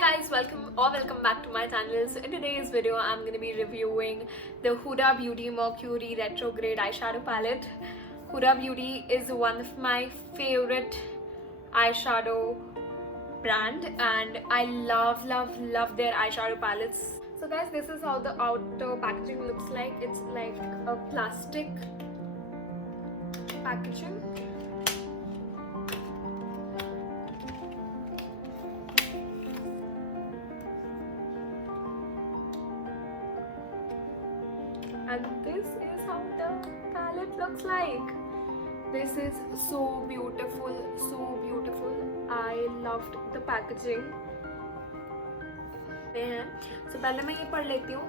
Hi guys, welcome back to my channel. So in today's video I'm going to be reviewing the Huda Beauty Mercury Retrograde eyeshadow palette. Huda Beauty is one of my favorite eyeshadow brand and I love their eyeshadow palettes. So guys, this is how the outer packaging looks like. It's like a plastic packaging. And this is how the palette looks like. This is so beautiful, so beautiful. I loved the packaging. So पहले मैं ये पढ़ लेती हूँ.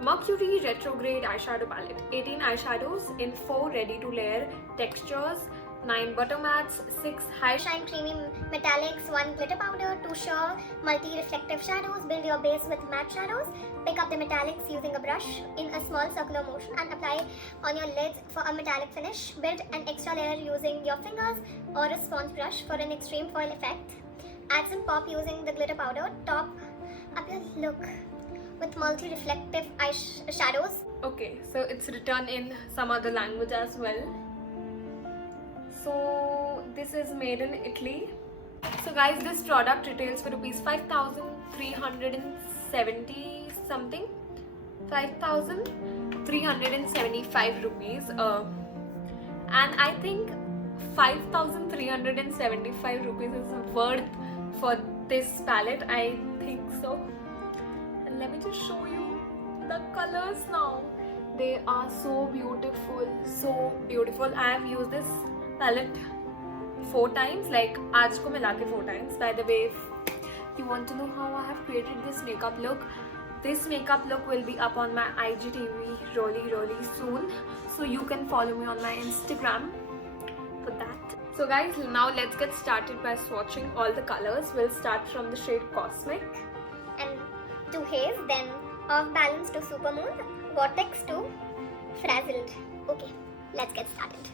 Mercury Retrograde Eyeshadow Palette. 18 eyeshadows in 4 ready-to-layer textures. 9 butter mattes, 6 high shine creamy metallics, 1 glitter powder, 2 sheer multi-reflective shadows. Build your base with matte shadows. Pick up the metallics using a brush in a small circular motion and apply on your lids for a metallic finish. Build an extra layer using your fingers or a sponge brush for an extreme foil effect. Add some pop using the glitter powder. Top up your look with multi-reflective eyeshadows. Okay, so it's written in some other language as well. So this is made in Italy. So guys, this product retails for rupees 5,370 something, 5,375 rupees, and I think 5,375 rupees is worth for this palette. I think so. And let me just show you the colors now. They are so beautiful, so beautiful. I have used this palette 4 times, like आज को मिला के 4 times. By the way, if you want to know how I have created this makeup look, this makeup look will be up on my IGTV really soon, so you can follow me on my Instagram for that. So guys, now let's get started by swatching all the colors. We'll start from the shade Cosmic and to Haze, then Off Balance to Supermoon, Vortex to Frazzled. Okay, let's get started.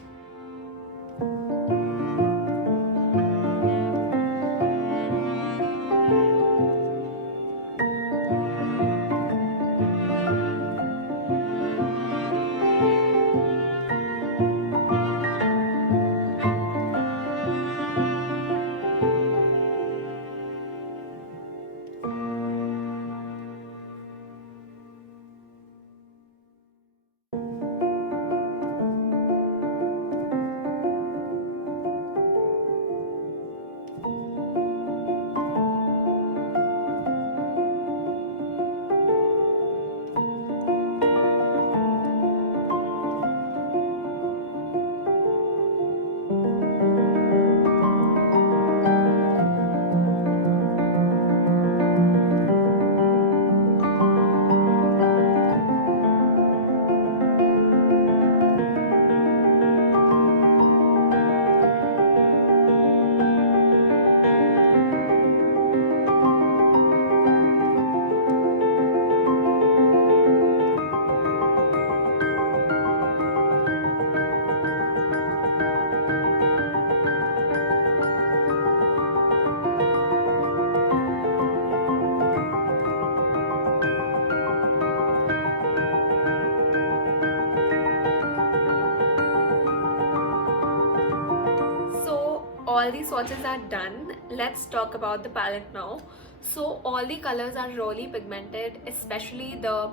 all the swatches are done. Let's talk about the palette now. So all the colors are really pigmented, especially the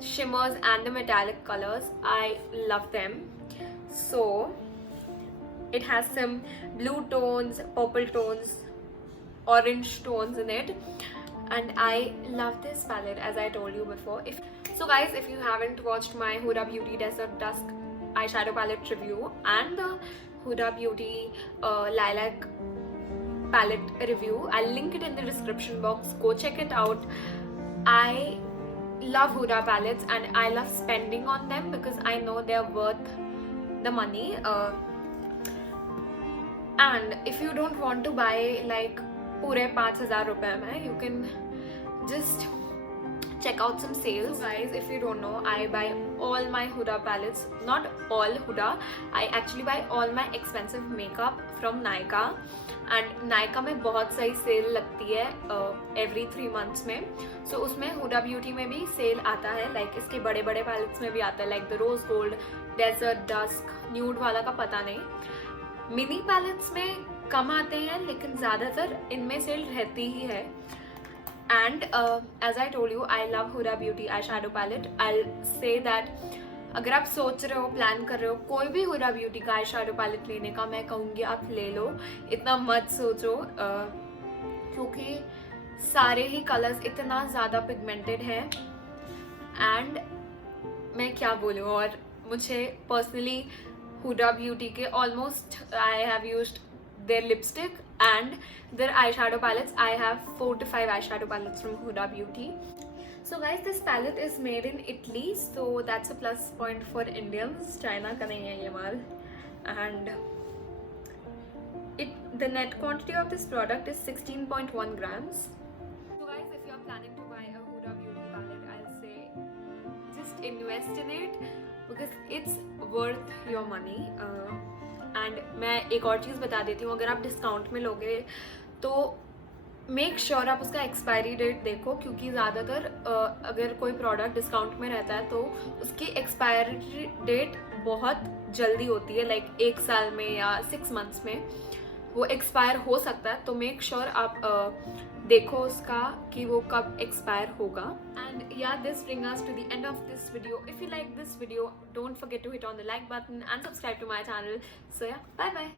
shimmers and the metallic colors. I love them. So it has some blue tones, purple tones, orange tones in it, and I love this palette, as I told you before. So guys, if you haven't watched my Huda Beauty Desert Dusk eyeshadow palette review and the Huda Beauty Lilac palette review, I'll link it in the description box. Go check it out. I love Huda palettes and I love spending on them because I know they're worth the money. And if you don't want to buy like पूरे 5,000 रुपए में, you can just check out some sales. So guys, if you don't know, I buy all my Huda palettes, not all Huda, I actually buy all my expensive makeup from Nykaa. And Nykaa में बहुत सही cell लगती है every 3 months में. सो उसमें Hooda beauty में भी cell आता है, लाइक इसके बड़े बड़े पैलेट्स में भी आता है, like the rose gold, desert, dusk, nude वाला का पता नहीं. मिनी पैलेट्स में कम आते हैं लेकिन ज़्यादातर इनमें सेल रहती ही है. And as I told you, I love Huda Beauty eye shadow palette. I say that अगर आप सोच रहे हो, प्लान कर रहे हो कोई भी हुडा ब्यूटी का आई शैडो पैलेट लेने का, मैं कहूँगी आप ले लो. इतना मत सोचो क्योंकि सारे ही कलर्स इतना ज़्यादा पिगमेंटेड है. एंड मैं क्या बोलूँ, और मुझे पर्सनली हुडा ब्यूटी के almost I have used their lipstick and their eyeshadow palettes. I have 4 to 5 eyeshadow palettes from Huda Beauty. So guys, this palette is made in Italy, so that's a plus point for Indians. China का नहीं है ये माल. And the net quantity of this product is 16.1 grams. So guys, if you are planning to buy a Huda Beauty palette, I'll say just invest in it because it's worth your money. And मैं एक और चीज़ बता देती हूँ, अगर आप discount में लोगे तो मेक श्योर आप उसका एक्सपायरी डेट देखो, क्योंकि ज़्यादातर अगर कोई प्रोडक्ट डिस्काउंट में रहता है तो उसकी एक्सपायरी डेट बहुत जल्दी होती है, लाइक 1 साल में या 6 months में वो एक्सपायर हो सकता है. तो मेक श्योर आप देखो उसका कि वो कब एक्सपायर होगा. And yeah this bring us to the end of this video. If you like this video, don't forget to hit on the like button and subscribe to my channel. So yeah, bye bye.